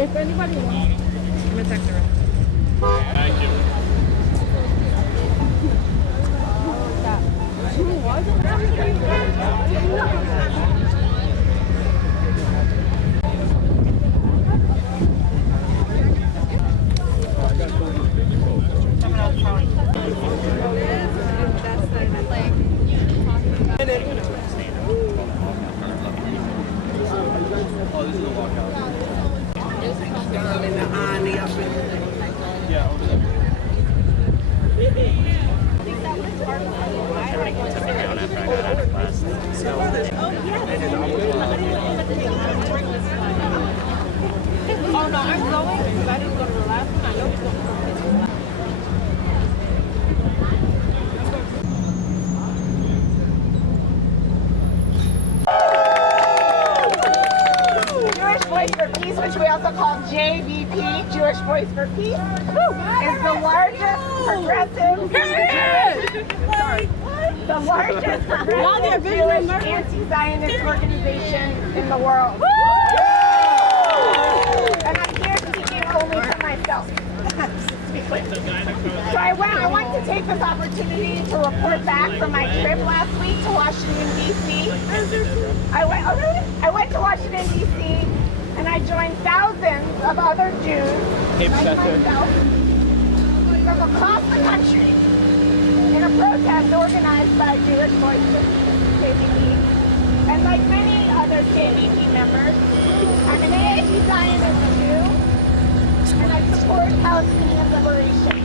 If anybody wants, I'm gonna text her. Thank you. Oh, this is the walkout. Yeah, over there. Took me down after I got out of class. Oh no, I'm going because I didn't go to the last one. I know it's going. Jewish Voice for Peace, which we also call JVP, Jewish Voice for Peace, is the largest progressive Jewish anti-Zionist organization in the world. And I'm here speaking only for myself. So I want to take this opportunity to report back from my trip last week to Washington, D.C. I went to Washington, D.C. and I joined thousands of other Jews like myself from across the country in a protest organized by Jewish Voices, JVP. And like many other JVP members, I'm an anti-Zionist Jew, and I support Palestinian liberation.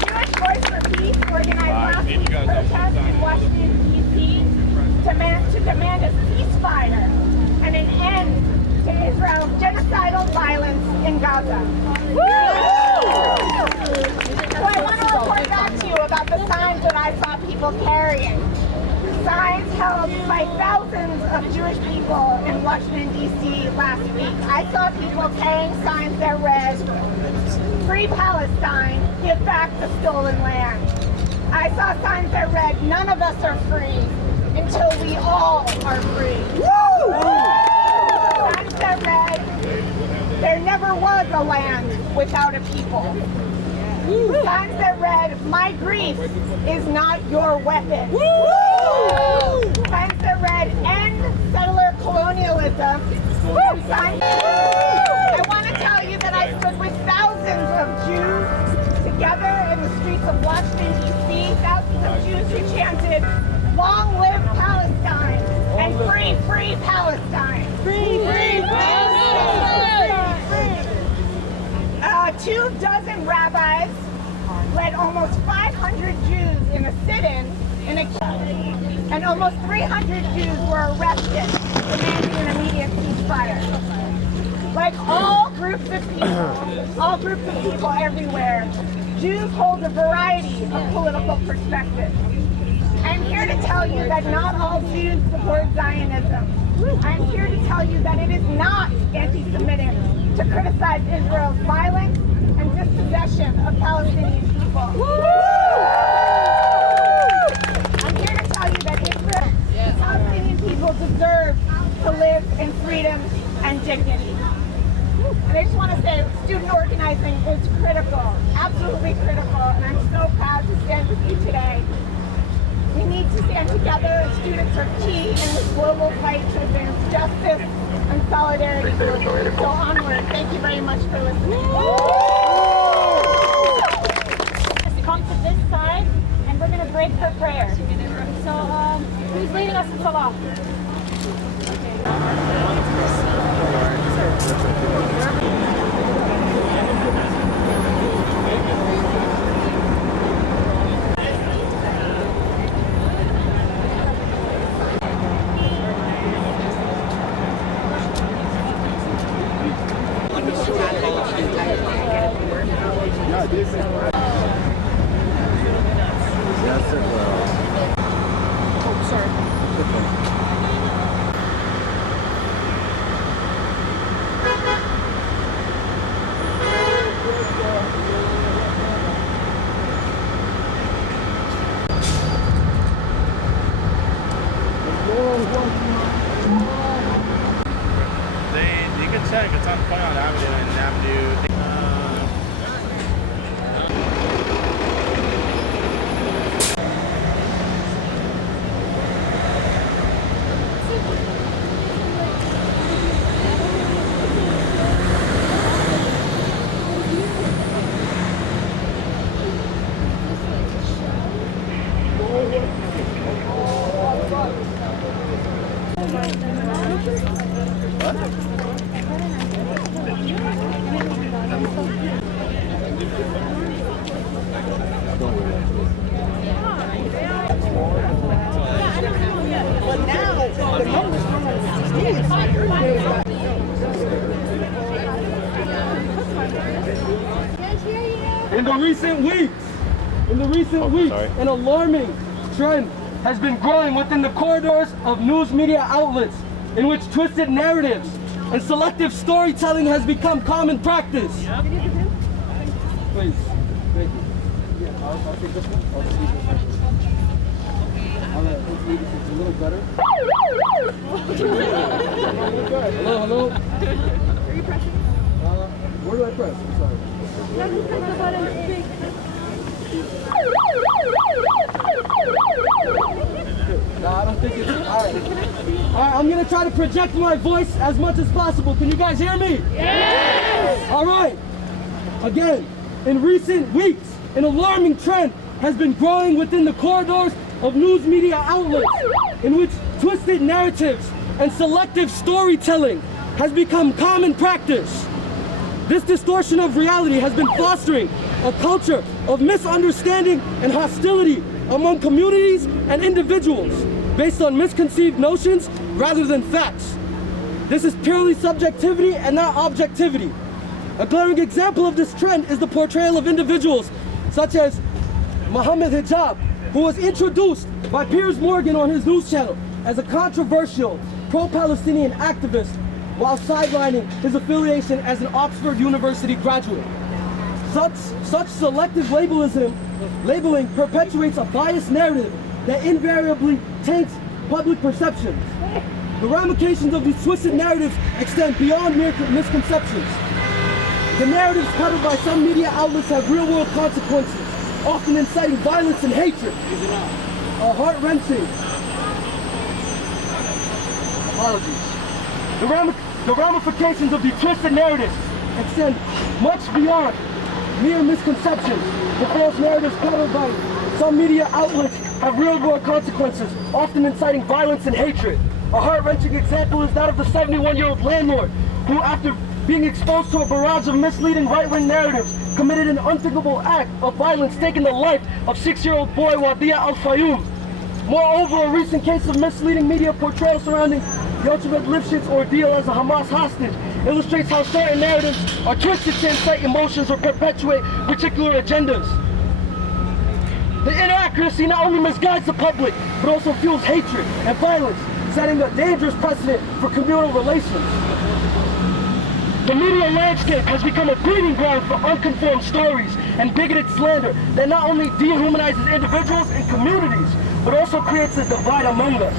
Jewish Voice for Peace organized last week's protest in Washington, D.C. to demand a ceasefire and an end to Israel's genocidal violence in Gaza. So I want to report back to you about the signs that I saw people carrying. Signs held by thousands of Jewish people in Washington, D.C. last week. I saw people carrying signs that read, "Free Palestine, give back the stolen land." I saw signs that read, "None of us are free until we all are free." Signs that read, "There never was a land without a people." Signs that read, "My grief is not your weapon." Signs that read, "End settler colonialism." Signs. I want to tell you that I stood with thousands of Jews together in the streets of Washington, D.C., thousands of Jews who chanted, "Long live Palestine," and "Free, free Palestine." Free, free Palestine! 24 rabbis led almost 500 Jews in a sit-in and almost 300 Jews were arrested, demanding an immediate ceasefire. Like all groups of people everywhere, Jews hold a variety of political perspectives. I'm here to tell you that not all Jews support Zionism. I'm here to tell you that it is not anti-Semitic to criticize Israel's violence and dispossession of Palestinian people. I'm here to tell you that Palestinian people deserve to live in freedom and dignity. And I just want to say, student organizing is critical, absolutely critical, and I'm so proud to stand with you today. We need to stand together, and students are key in this global fight to advance justice and solidarity. So onward. Thank you very much for listening. Come to this side, and we're going to break for prayer. So, who's leading us in Salah? Oh, sorry. In the recent weeks, an alarming trend has been growing within the corridors of news media outlets in which twisted narratives and selective storytelling has become common practice. Please, thank you. Yeah, I'll take this one. I'll just leave this one. Hopefully this is a little better. Hello, hello. Are you pressing? Where do I press? I'm sorry. Just press the button. No, I don't think it's alright. Alright, I'm gonna try to project my voice as much as possible. Can you guys hear me? Yes! Alright. Again, in recent weeks, an alarming trend has been growing within the corridors of news media outlets in which twisted narratives and selective storytelling has become common practice. This distortion of reality has been fostering a culture of misunderstanding and hostility among communities and individuals based on misconceived notions rather than facts. This is purely subjectivity and not objectivity. A glaring example of this trend is the portrayal of individuals such as Mohammed Hijab, who was introduced by Piers Morgan on his news channel as a controversial pro-Palestinian activist while sidelining his affiliation as an Oxford University graduate. Such selective labeling perpetuates a biased narrative that invariably taints public perceptions. The ramifications of these twisted narratives extend beyond mere misconceptions. The narratives peddled by some media outlets have real-world consequences, often inciting violence and hatred. Heart-wrenching. Apologies. The ramifications of these twisted narratives extend much beyond mere misconceptions. The false narratives peddled by some media outlets have real-world consequences, often inciting violence and hatred. A heart-wrenching example is that of the 71-year-old landlord who, after being exposed to a barrage of misleading right-wing narratives, committed an unthinkable act of violence, taking the life of 6-year-old boy Wadia Al-Fayoum. Moreover, a recent case of misleading media portrayal surrounding Yocheved Lifshit's ordeal as a Hamas hostage illustrates how certain narratives are twisted to incite emotions or perpetuate particular agendas. The inaccuracy not only misguides the public, but also fuels hatred and violence, setting a dangerous precedent for communal relations. The media landscape has become a breeding ground for unconformed stories and bigoted slander that not only dehumanizes individuals and communities, but also creates a divide among us.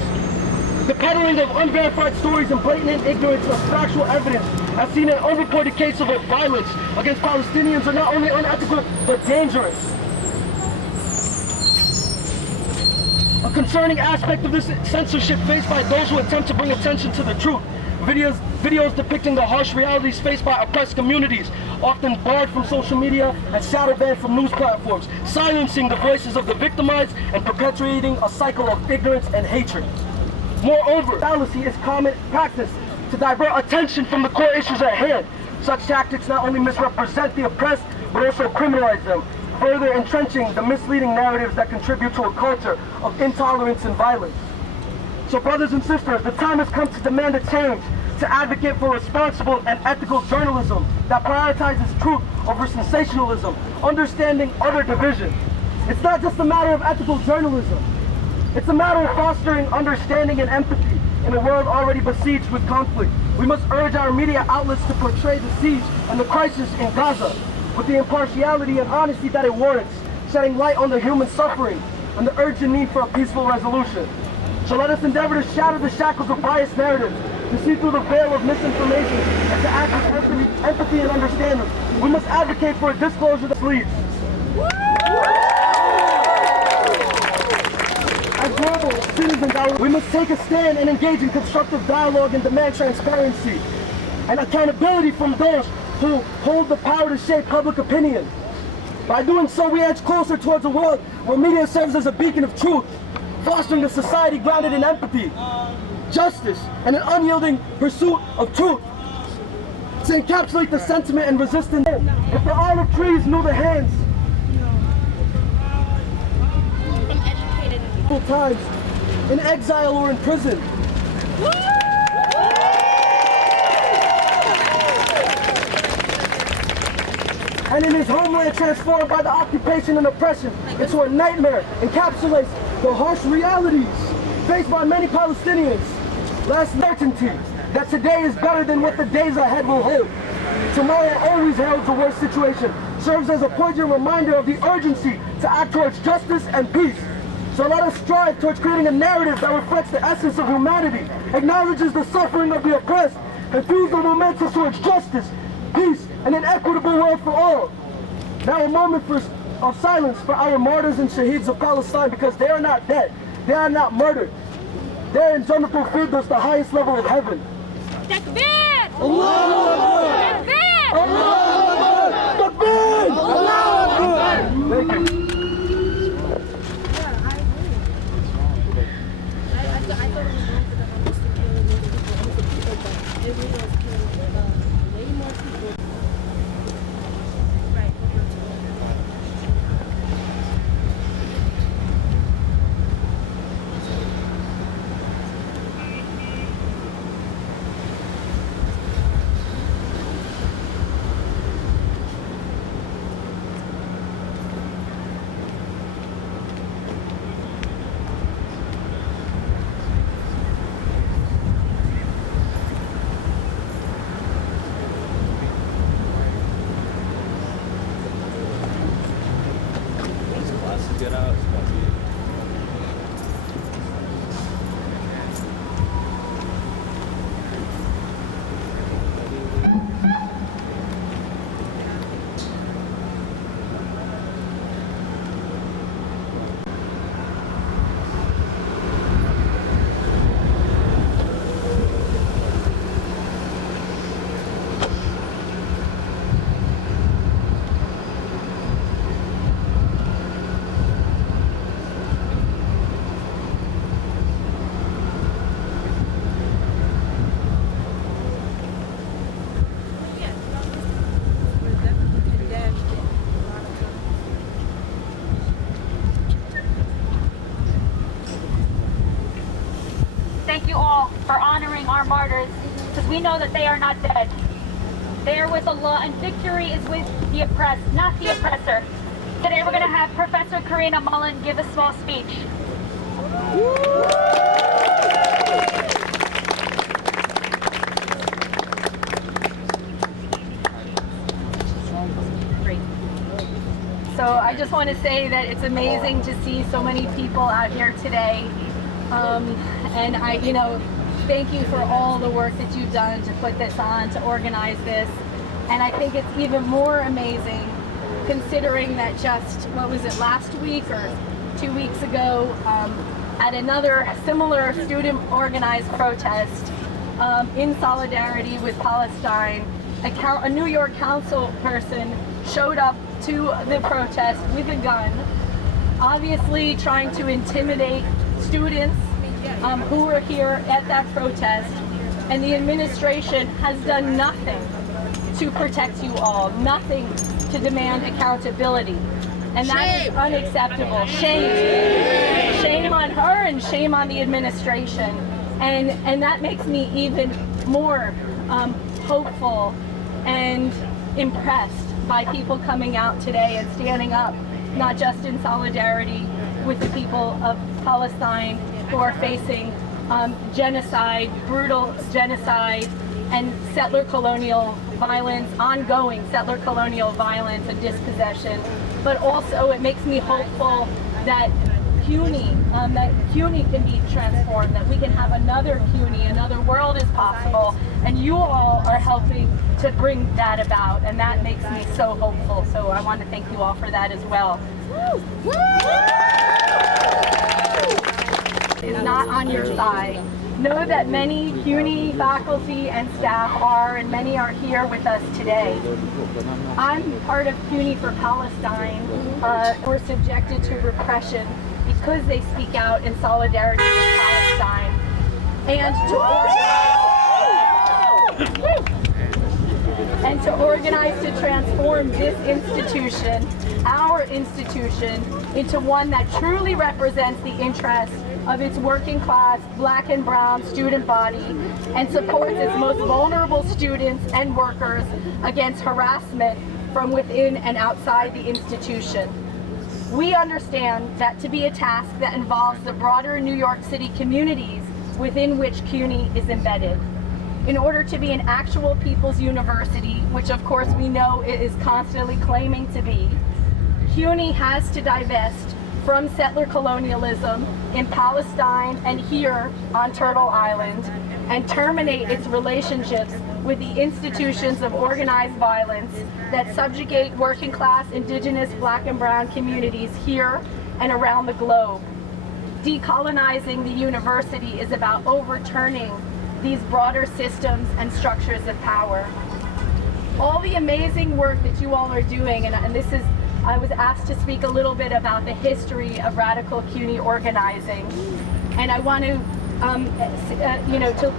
The peddling of unverified stories and blatant ignorance of factual evidence, as seen in unreported cases of violence against Palestinians, are not only unethical, but dangerous. A concerning aspect of this censorship faced by those who attempt to bring attention to the truth. Videos depicting the harsh realities faced by oppressed communities, often barred from social media and shadow banned from news platforms, silencing the voices of the victimized and perpetuating a cycle of ignorance and hatred. Moreover, fallacy is common practice to divert attention from the core issues at hand. Such tactics not only misrepresent the oppressed, but also criminalize them, further entrenching the misleading narratives that contribute to a culture of intolerance and violence. So brothers and sisters, the time has come to demand a change, to advocate for responsible and ethical journalism that prioritizes truth over sensationalism, understanding other division. It's not just a matter of ethical journalism. It's a matter of fostering understanding and empathy in a world already besieged with conflict. We must urge our media outlets to portray the siege and the crisis in Gaza with the impartiality and honesty that it warrants, shedding light on the human suffering and the urgent need for a peaceful resolution. So let us endeavor to shatter the shackles of biased narratives, to see through the veil of misinformation, and to act with empathy and understanding. We must advocate for a disclosure that leads. As global citizens, we must take a stand and engage in constructive dialogue and demand transparency and accountability from those who hold the power to shape public opinion. By doing so, we edge closer towards a world where media serves as a beacon of truth, fostering a society grounded in empathy, justice, and an unyielding pursuit of truth. To encapsulate the sentiment and resistance, if the olive trees knew the hands, times in exile or in prison. And in his homeland transformed by the occupation and oppression into a nightmare, encapsulates the harsh realities faced by many Palestinians. Last certainty that today is better than what the days ahead will hold. Tomorrow always heralds the worst situation, serves as a poignant reminder of the urgency to act towards justice and peace. So let us strive towards creating a narrative that reflects the essence of humanity, acknowledges the suffering of the oppressed, and fuels the momentum towards justice, peace, and an equitable world for all. Now a moment of silence for our martyrs and shaheeds of Palestine, because they are not dead, they are not murdered. They are in Jannatul Firdaus, the highest level of heaven. Takbir! Allahu Akbar! Takbir! Allahu Akbar! Takbir! Allahu Akbar! Thank you. Get out. It's gonna be Thank you all for honoring our martyrs, because we know that they are not dead. They are with Allah, and victory is with the oppressed, not the oppressor. Today we're going to have Professor Karina Mullen give a small speech. Great. So I just want to say that it's amazing to see so many people out here today. And thank you for all the work that you've done to put this on, to organize this. And I think it's even more amazing considering that just, last week or 2 weeks ago, at another similar student-organized protest in solidarity with Palestine, a New York council person showed up to the protest with a gun, obviously trying to intimidate students who were here at that protest, and the administration has done nothing to protect you all, nothing to demand accountability. And that is unacceptable. Shame. Shame on her and shame on the administration. And that makes me even more hopeful and impressed by people coming out today and standing up, not just in solidarity with the people of Palestine who are facing genocide, brutal genocide, and settler colonial violence, ongoing settler colonial violence and dispossession. But also it makes me hopeful that CUNY can be transformed, that we can have another CUNY, another world is possible, and you all are helping to bring that about, and that makes me so hopeful. So I want to thank you all for that as well. Is not on your side. know that many CUNY faculty and staff are, and many are here with us today. I'm part of CUNY for Palestine. We're subjected to repression because they speak out in solidarity with Palestine. And to organize to transform this institution, our institution, into one that truly represents the interests of its working class, black and brown student body, and supports its most vulnerable students and workers against harassment from within and outside the institution. We understand that to be a task that involves the broader New York City communities within which CUNY is embedded. In order to be an actual people's university, which of course we know it is constantly claiming to be, CUNY has to divest from settler colonialism in Palestine and here on Turtle Island, and terminate its relationships with the institutions of organized violence that subjugate working class, indigenous, black and brown communities here and around the globe. Decolonizing the university is about overturning these broader systems and structures of power. All the amazing work that you all are doing, and this is, I was asked to speak a little bit about the history of radical CUNY organizing, and I want to,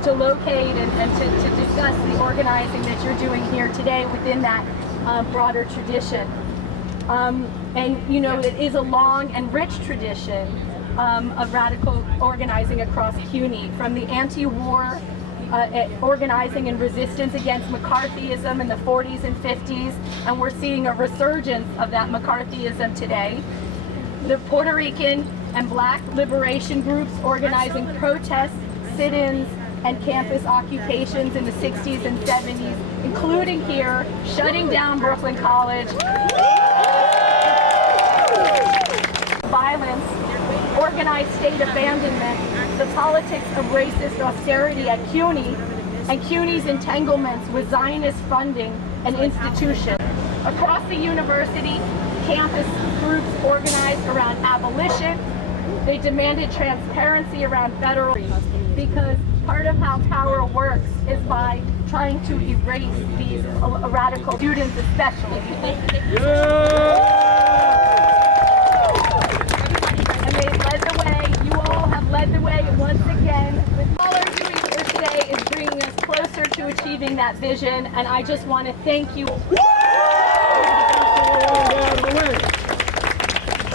to locate and to discuss the organizing that you're doing here today within that broader tradition. It is a long and rich tradition of radical organizing across CUNY, from the anti-war organizing and resistance against McCarthyism in the 40s and 50s, and we're seeing a resurgence of that McCarthyism today. The Puerto Rican and black liberation groups organizing protests, sit-ins, and campus occupations in the 60s and 70s, including here, shutting down Brooklyn College. Violence, organized state abandonment, the politics of racist austerity at CUNY, and CUNY's entanglements with Zionist funding and institutions. Across the university, campus groups organized around abolition. They demanded transparency around federal, because part of how power works is by trying to erase these radical students especially. Led the way once again. All our doing here today is bringing us closer to achieving that vision, and I just want to thank you.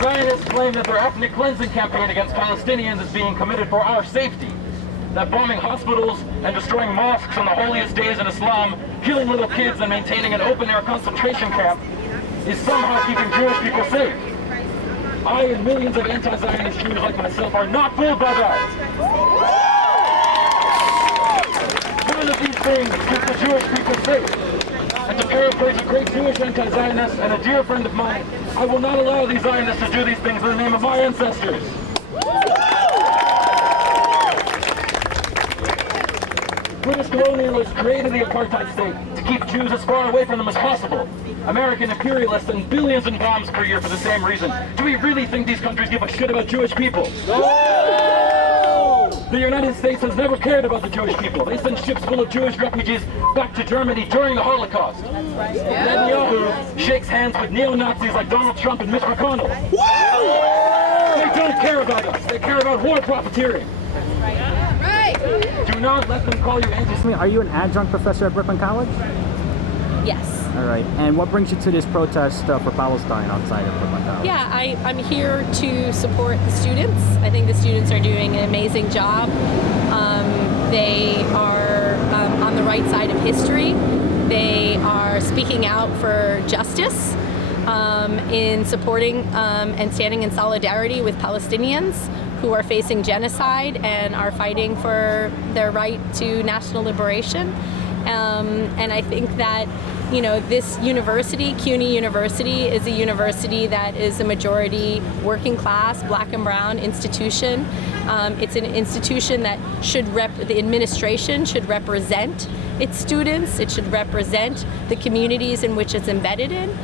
Zionists claim that their ethnic cleansing campaign against Palestinians is being committed for our safety. That bombing hospitals and destroying mosques on the holiest days in Islam, killing little kids and maintaining an open-air concentration camp is somehow keeping Jewish people safe. I and millions of anti-Zionist Jews like myself are not fooled by that. None of these things keep the Jewish people safe. And to paraphrase a great Jewish anti-Zionist and a dear friend of mine, I will not allow these Zionists to do these things in the name of my ancestors. British colonialists created the apartheid state to keep Jews as far away from them as possible. American imperialists send billions in bombs per year for the same reason. Do we really think these countries give a shit about Jewish people? No! The United States has never cared about the Jewish people. They send ships full of Jewish refugees back to Germany during the Holocaust. That's right. Yeah. Netanyahu shakes hands with neo-Nazis like Donald Trump and Mitch McConnell. They don't care about us. They care about war profiteering. Do not let them call you anti-Semitic. Are you an adjunct professor at Brooklyn College? Yes. All right. And what brings you to this protest for Palestine outside of Brooklyn College? Yeah, I'm here to support the students. I think the students are doing an amazing job. They are on the right side of history. They are speaking out for justice in supporting and standing in solidarity with Palestinians who are facing genocide and are fighting for their right to national liberation. And I think that, this university, CUNY University, is a university that is a majority working class, black and brown institution. It's an institution that the administration should represent its students. It should represent the communities in which it's embedded in.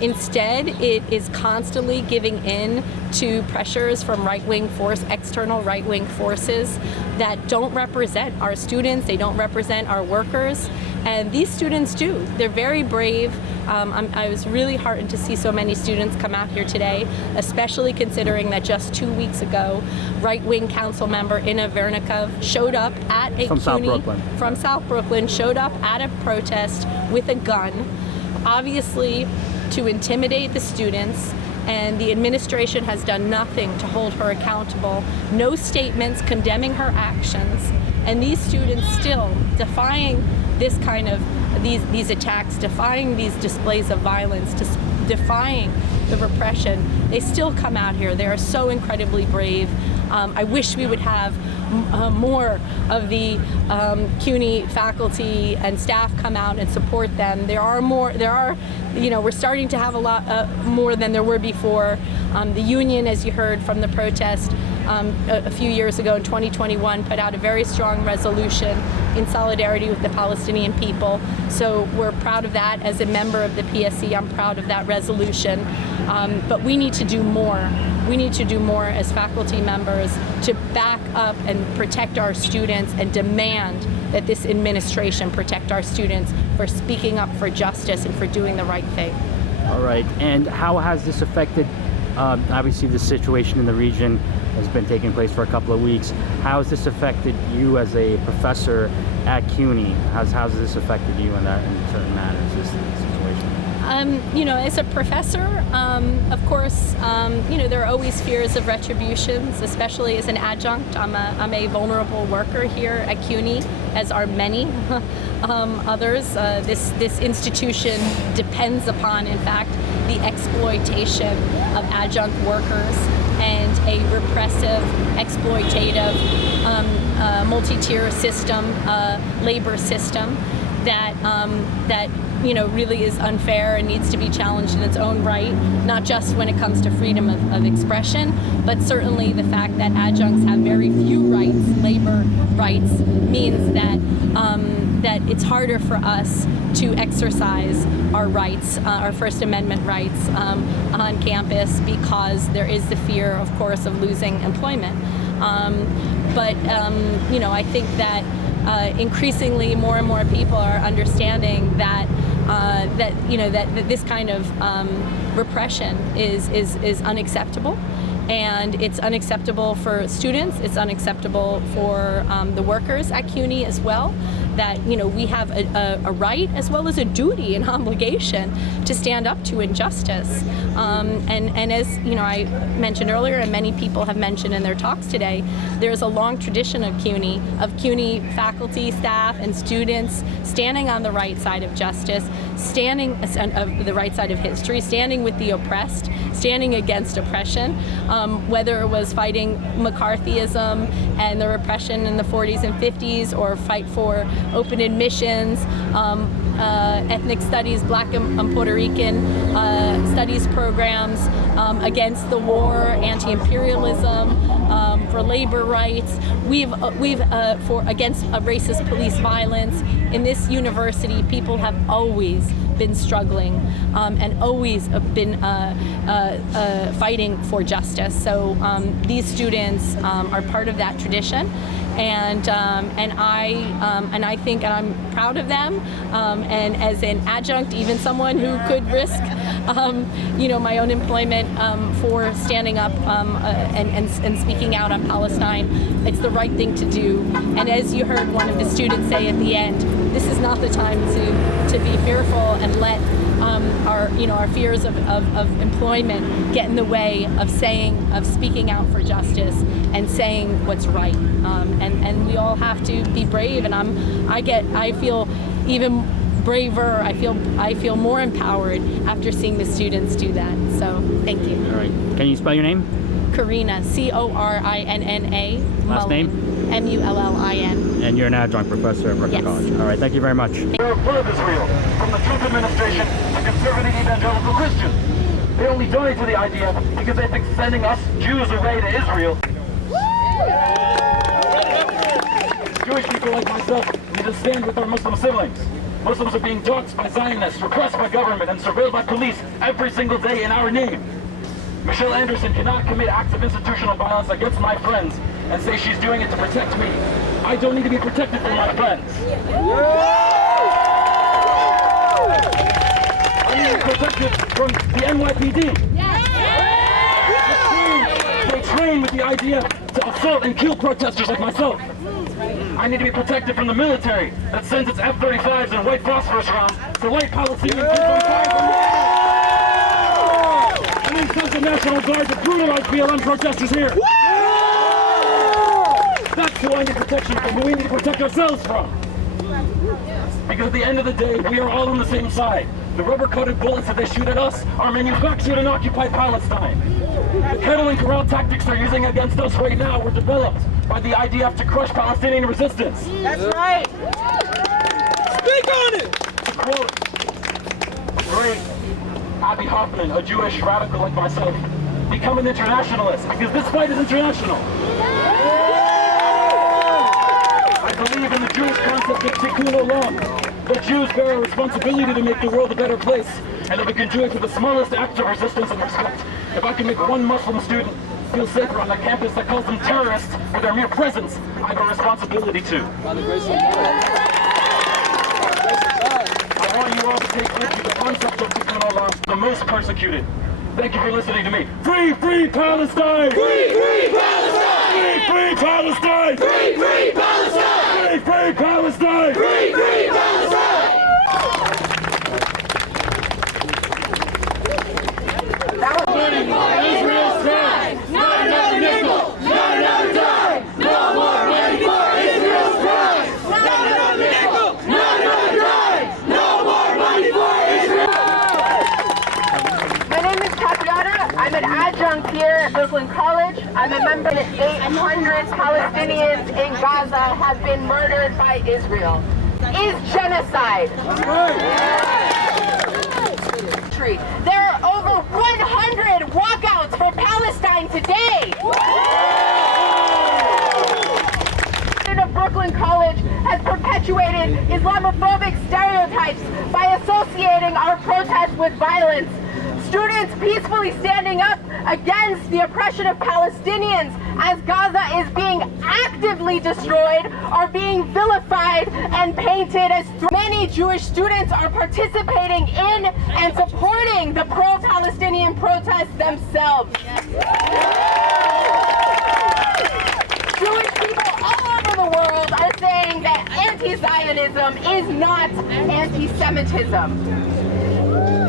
Instead, it is constantly giving in to pressures from external right-wing forces that don't represent our students, they don't represent our workers, and these students do. They're very brave. I was really heartened to see so many students come out here today, especially considering that just 2 weeks ago, right-wing council member Inna Vernikov showed up at a CUNY from South Brooklyn, showed up at a protest with a gun, obviously to intimidate the students, and the administration has done nothing to hold her accountable. No statements condemning her actions, and these students still defying this kind of these attacks, defying these displays of violence, defying the repression. They still come out here. They are so incredibly brave. I wish we would have more of the CUNY faculty and staff come out and support them. We're starting to have a lot more than there were before. The union, as you heard from the protest a few years ago in 2021, put out a very strong resolution in solidarity with the Palestinian people. So we're proud of that. As a member of the PSC, I'm proud of that resolution. But we need to do more. We need to do more as faculty members to back up and protect our students and demand that this administration protect our students for speaking up for justice and for doing the right thing. All right, and how has this affected, obviously the situation in the region has been taking place for a couple of weeks. How has this affected you as a professor at CUNY? How has this affected you in certain matters, this situation? As a professor, of course, there are always fears of retributions, especially as an adjunct. I'm a vulnerable worker here at CUNY, as are many others. This institution depends upon, in fact, the exploitation of adjunct workers and a repressive, exploitative, multi-tier system, labor system that really is unfair and needs to be challenged in its own right, not just when it comes to freedom of expression, but certainly the fact that adjuncts have very few rights, labor rights, means that it's harder for us to exercise our rights, our First Amendment rights on campus, because there is the fear, of course, of losing employment. I think that increasingly more and more people are understanding that this kind of repression is unacceptable, and it's unacceptable for students. It's unacceptable for the workers at CUNY as well. That we have a right as well as a duty and obligation to stand up to injustice. And as I mentioned earlier, and many people have mentioned in their talks today, there's a long tradition of CUNY faculty, staff, and students standing on the right side of justice, standing on the right side of history, standing with the oppressed, standing against oppression, whether it was fighting McCarthyism and the repression in the 40s and 50s, or fight for open admissions, ethnic studies, Black and Puerto Rican studies programs, against the war, anti-imperialism, for labor rights. We've against racist police violence. In this university, people have always been struggling and always been fighting for justice. So these students are part of that tradition, and I think I'm proud of them. And as an adjunct, even someone who could risk my own employment for standing up and speaking out on Palestine, it's the right thing to do. And as you heard one of the students say at the end, this is not the time to be fearful and let our fears of employment get in the way of speaking out for justice and saying what's right. And we all have to be brave. And I feel even braver. I feel more empowered after seeing the students do that. So thank you. All right. Can you spell your name? Corinna, Corinna. Last name? Mullin. And you're an adjunct professor at Brooklyn College. All right, thank you very much. They're a part of Israel, from the Trump administration to conservative evangelical Christians. They only donate to the IDF because they think sending us Jews away to Israel. Jewish people like myself need to stand with our Muslim siblings. Muslims are being doxxed by Zionists, repressed by government, and surveilled by police every single day in our name. Michelle Anderson cannot commit acts of institutional violence against my friends and say she's doing it to protect me. I don't need to be protected from my friends. I need to be protected from the NYPD. They train with the idea to assault and kill protesters like myself. I need to be protected from the military that sends its F-35s and white phosphorus rounds to light Palestinian kids on fire from the air. And then sends the National Guard to brutalize BLM protesters here. That's who I need protection from, who we need to protect ourselves from. Because at the end of the day, we are all on the same side. The rubber-coated bullets that they shoot at us are manufactured in occupied Palestine. The kettle and corral tactics they're using against us right now were developed by the IDF to crush Palestinian resistance. That's right. Speak on it! To quote the great Abby Hoffman, a Jewish radical like myself, become an internationalist, because this fight is international. I believe in the Jewish concept of tikkun olam, that Jews bear a responsibility to make the world a better place, and that we can do it with the smallest act of resistance and respect. If I can make one Muslim student feel safer on a campus that calls them terrorists for their mere presence, I have a responsibility to. By the grace of God. I want you all to take with you the concept of tikkun olam, the most persecuted. Thank you for listening to me. Free, free Palestine! Free, free Palestine! Free, free Palestine! Free, free Palestine! Free, free Palestine! Free, free Palestine! Israel's crime! Not another nickel! Not another dime! No more money for Israel's crime! Not another nickel! Not another dime! No more money for Israel! My name is Tatiana. I'm an adjunct here at Brooklyn College. I'm a member of 800 Palestinians in Gaza have been murdered by Israel. Is genocide. There are over 100 walkouts for Palestine today. Of Brooklyn College has perpetuated Islamophobic stereotypes by associating our protests with violence. Students peacefully standing up against the oppression of Palestinians as Gaza is being actively destroyed are being vilified and painted as many Jewish students are participating in and supporting the pro-Palestinian protests themselves. Jewish people all over the world are saying that anti-Zionism is not anti-Semitism.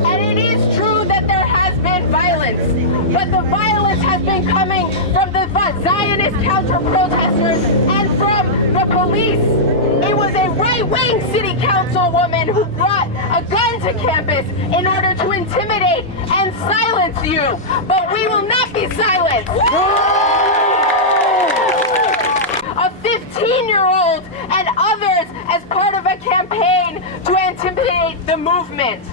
And it is true that there has been violence, but the violence has been coming from the Zionist counter-protesters and from the police. It was a right-wing city councilwoman who brought a gun to campus in order to intimidate and silence you, but we will not be silenced. A 15-year-old and others as part of a campaign to intimidate the movement.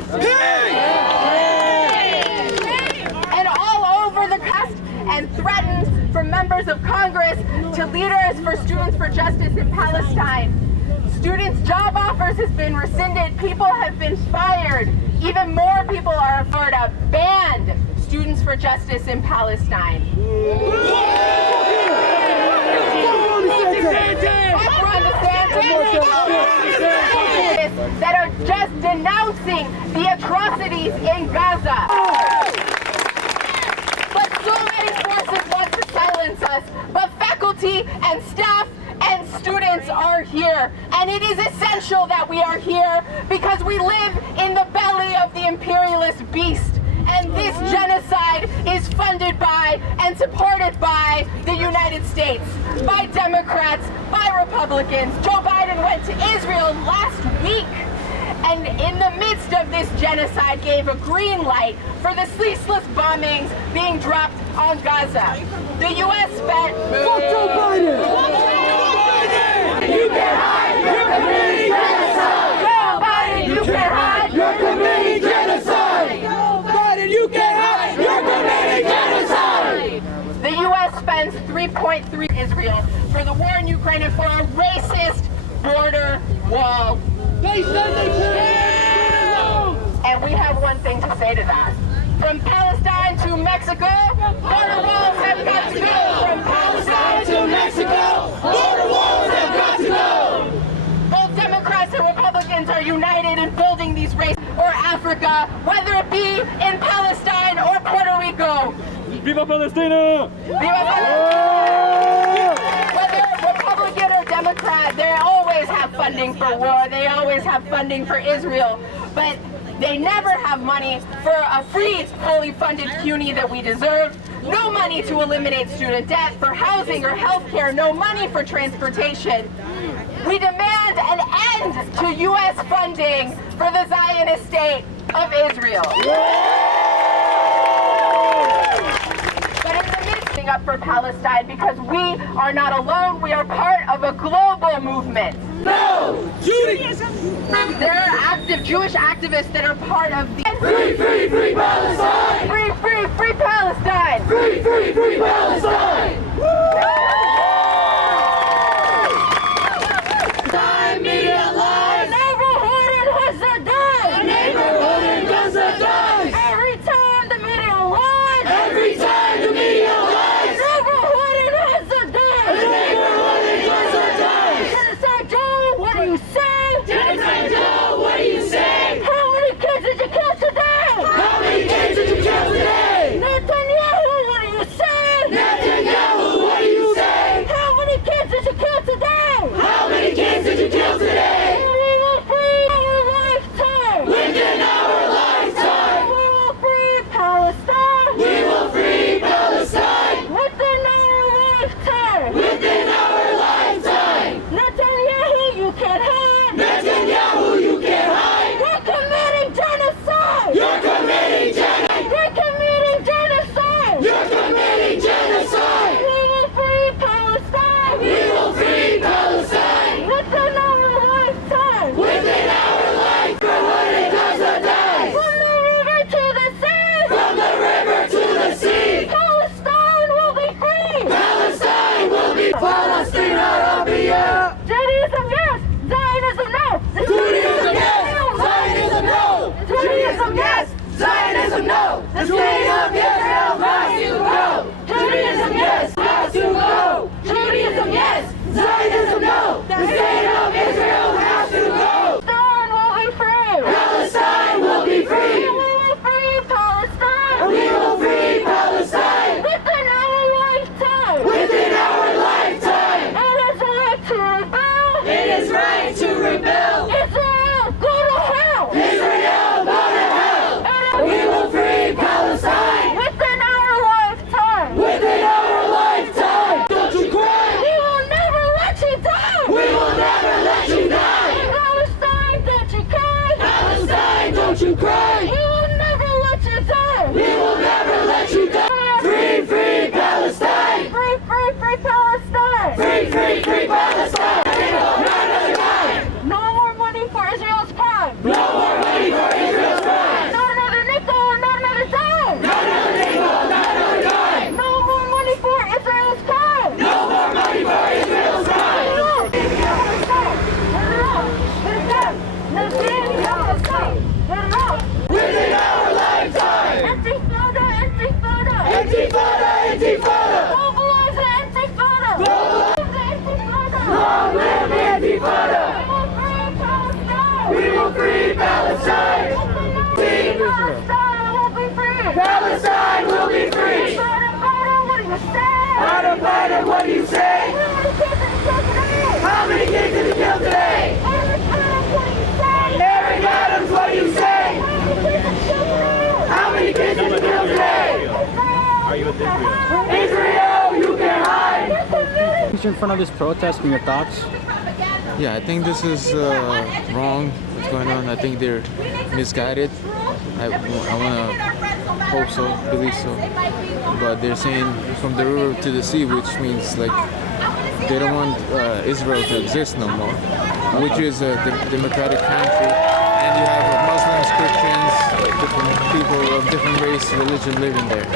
And all over the past and threatened from members of Congress to leaders for Students for Justice in Palestine. Students' job offers has been rescinded. People have been fired. Even more people are in Florida banned Students for Justice in Palestine. That are just denouncing the atrocities in Gaza. But so many forces want to silence us, but faculty and staff and students are here. And it is essential that we are here because we live in the belly of the imperialist beast. And this genocide is funded by and supported by the United States, by Democrats, by Republicans. Joe Biden went to Israel last week and in the midst of this genocide gave a green light for the ceaseless bombings being dropped on Gaza. The U.S. spent... Fuck Joe Biden! You can't hide! You're committing genocide! Joe Biden, you can't hide! You're committing genocide! You can't hide! You're committing genocide! The U.S. spends $3.3 Israel for the war in Ukraine and for a racist border wall. They said they couldn't student loans. And we have one thing to say to that. From Palestine to Mexico, border walls have got to go. From Palestine to Mexico, border walls have got to go. Both Democrats and Republicans are united in building these races or Africa, whether it be in Palestine or Puerto Rico. Viva Palestina! Viva Palestina! Whether Republican or Democrat, they always have funding for war. They always have funding for Israel. But they never have money for a free, fully funded CUNY that we deserve. No money to eliminate student debt, for housing or health care. No money for transportation. We demand an end to U.S. funding for the Zionist state of Israel. But in the midst of up for Palestine, because we are not alone, we are part of a global movement. No! Judaism! There are active Jewish activists that are part of the Free, free, free Palestine! Free, free, free Palestine! Free, free, free Palestine! Time media lies! Neighborhood in Gaza dies! Neighborhood in Gaza dies! Every time the media lies! Every time the media lies! Neighborhood in Gaza dies! Neighborhood in Gaza dies! Genocide Joe, what do you say? Genocide Joe, what do you say? How many kids did you kill today? How many kids did you kill today? Netanyahu, what do you say? Netanyahu, what do you say? How many kids did you kill today? How many kids did you kill today? We will free our lifetime! Within our lifetime! We will free Palestine! We will free Palestine! Within our lifetime! Within our lifetime! Netanyahu, you can't hide! Netanyahu, you can't hide! You're committing genocide! You're committing genocide! You're committing genocide! You're committing genocide! We will free Palestine! We will free Palestine! Within our lifetime! Within our life! Neighborhood in Gaza dies! From the river to the sea! From the river to the sea! Palestine will be free! Palestine will be Palestine Arabia! Judaism yes! Zionism no! Judaism yes! Zionism no! Judaism yes! Zionism no! The state of Israel has to go! Judaism yes! Has to go! Judaism yes! Zionism no! The state of Israel has to go! Palestine will be free! Palestine will be free! We will free Palestine! We will free Palestine! Within our lifetime! Within our lifetime! It is right to rebel! It is right to rebel! Israel, go to hell! Israel, go to hell! We will free Palestine! Within our lifetime! Within our lifetime! Don't you cry! We will never let you die! We will never let you die! Palestine, don't you cry! Palestine, don't you cry! We will never let you die! We will never let you die! Free, free Palestine! Free, free, free Palestine! Free, free, free Palestine! Not another time! No more money for Israel's crime! No more money for Israel's crimes! Not another nickel, not another dime! Not another nickel, not another dime! No more money for Israel's crime! No more money for Israel's crimes! Within our lifetime! Intifada, intifada! Intifada, intifada! Mobilize the intifada! Mobilize the intifada! Long live the intifada! We will free Palestine! We will free Palestine! Palestine will be free! Palestine will be free! Biden, Biden, what do you say? Biden, what do you say? How many kids did you kill today? How many kids did you kill today? Eric Adams, what do you say? Eric Adams, what do you say? How many kids did you kill today? Are you with Israel? Israel, you can hide! You're in front of this protest and your thoughts? Yeah, I think this is wrong. What's going on? I think they're misguided. I want to hope so, believe so. But they're saying from the river to the sea, which means like they don't want Israel to exist no more, which is a democratic country. And you have Muslims, Christians, different people of different race, religion living there.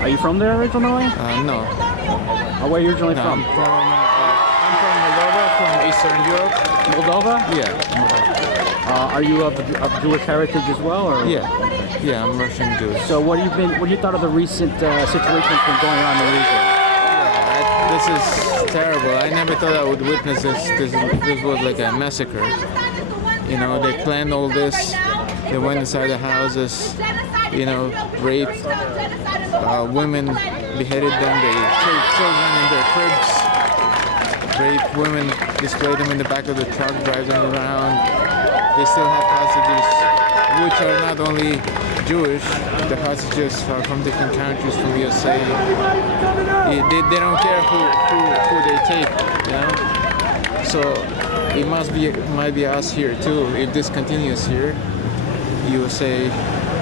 Are you from there originally? No. Where are you originally No, from? I'm from Moldova, from Eastern Europe. Moldova? Yeah. Are you of Jewish heritage as well, or? Yeah, I'm Russian Jewish. So what do you thought of the recent situation that's been going on in the region? This is terrible. I never thought I would witness this. This was like a massacre. You know, they planned all this. They went inside the houses, you know, raped women, beheaded them. They killed children in their cribs. Raped women, displayed them in the back of the truck, drive them around. They still have hostages, which are not only Jewish. The hostages are from different countries, from USA. They don't care who they take, you know. So it might be us here too. If this continues here, USA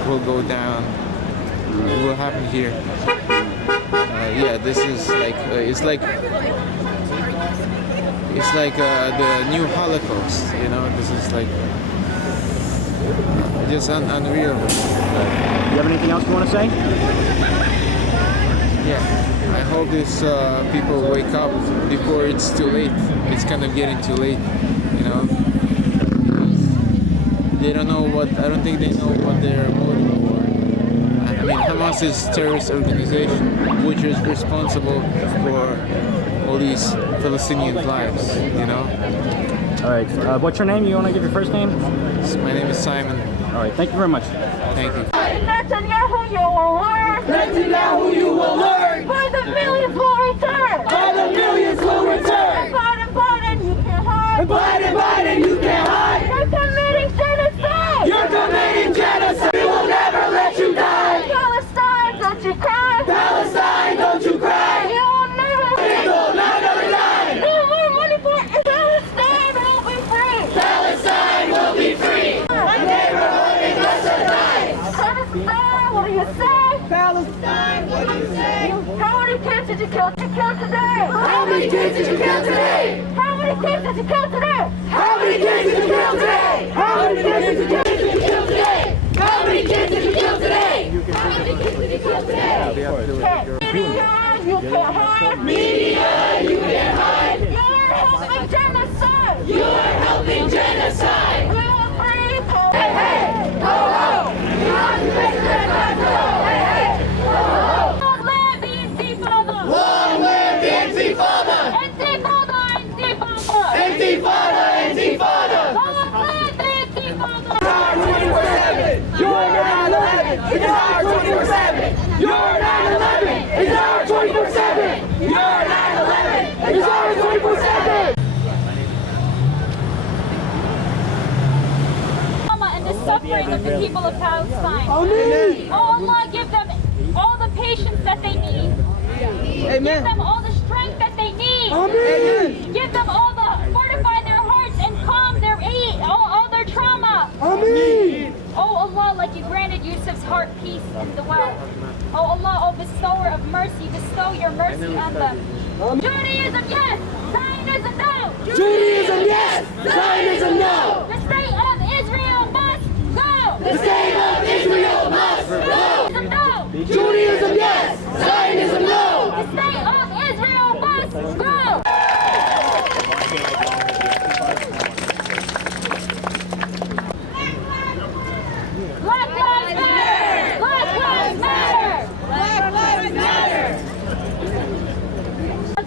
will go down. It will happen here. Yeah, this is like it's like the new Holocaust. You know, this is like just unreal. You have anything else you want to say? Yeah, I hope these people wake up before it's too late. It's kind of getting too late, you know. They don't know what. I don't think they know what they're voting for. I mean, Hamas is a terrorist organization which is responsible for all these Palestinian lives, you know. All right. What's your name? You want to give your first name? My name is Simon. All right. Thank you very much. Thank you. Netanyahu, you will learn. Netanyahu, you will learn. By the millions will return. By the millions will return. Biden, Biden, you can't hide. Biden, Biden, you can't hide. You're committing genocide. You're committing genocide. We will never let you die. Palestine, don't you cry. Palestine, don't you cry. You will never. Single, not another dime. No more money for Palestine will be free. Palestine will be free. My neighborhood is just a dime. Palestine, what do you say? Palestine, what do you say? How many kids did you kill today? How many kids did you kill today? How many kids did you kill today? How many kids did you kill today? How many kids did you kill today? How many kids did you kill today? How many kids did you kill today? Media, you can't hide. Media, you can't hide. You're helping genocide. You're helping genocide. We will free people. Hey, hey, ho, ho. You want to make the control. Hey, hey, ho, ho. Long live the Intifada. Long live the Intifada. Intifada, Intifada. Intifada, Intifada. Long live the Intifada. 24/7. You're 9/11. It's our 24/7. You're 9/11. It's our 24/7. You're 9/11. It's our 24/7. And the suffering of the people of Palestine. Amen. Oh Allah, give them all the patience that they need. Amen. Give them all the strength that they need. Amen. Give them all the fortify their hearts and calm their all their trauma. Amen. Oh Allah, like you granted Yusuf's heart peace in the well. Oh Allah, oh bestower of mercy, bestow your mercy on them. Judaism, yes. Zionism, no. Judaism, yes. Zionism, no. The state of Israel must go. The state of Israel must go. No. Judaism, yes. Zionism, no. The state of Israel must go. Black lives matter. Black lives matter. Black lives matter.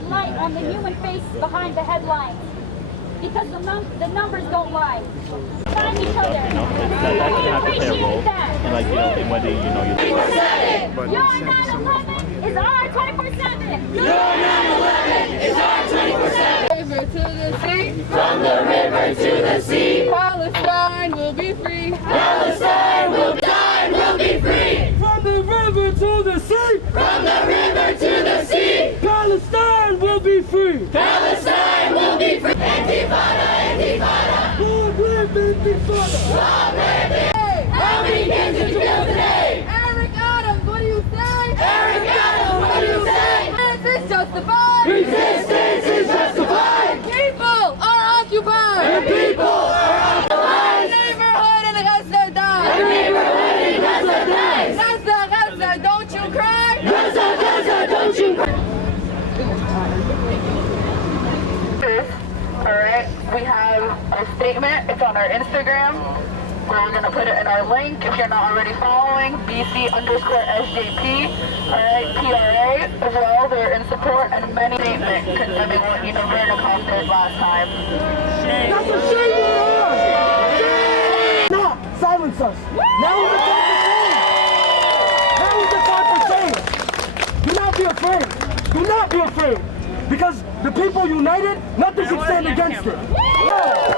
Light on the human face behind the headlines, because the numbers don't lie. Find each other. We appreciate that. And like, you know, and whether, you know, you're... Your 9/11 is our 24/7. Your 9/11 is our 24/7. River to the sea. From the river to the sea. Palestine will be free. Palestine will be free. From the river to the sea. From the river to the sea. Palestine will be free. Palestine will be free. Intifada, Intifada. Long live Intifada. Long live it. How many kids did you kill today? Eric Adams, what do you say? Eric Adams, what do you say? Resistance is justified. Resistance is justified. People are occupied. And people are occupied. The neighborhood in Gaza dies. The neighborhood in Gaza dies. Gaza, Gaza, don't you cry. Gaza, Gaza, don't you cry. All right. statement. It's on our Instagram. We're going to put it in our link if you're not already following, BC_SJP, alright, PRA as well. They're in support and many statements condemning what Vernicov did last time. That's a shame you are! Stop! Silence us! Now is the time for change! Do not be afraid! Do not be afraid! Because the people united, nothing can stand against it!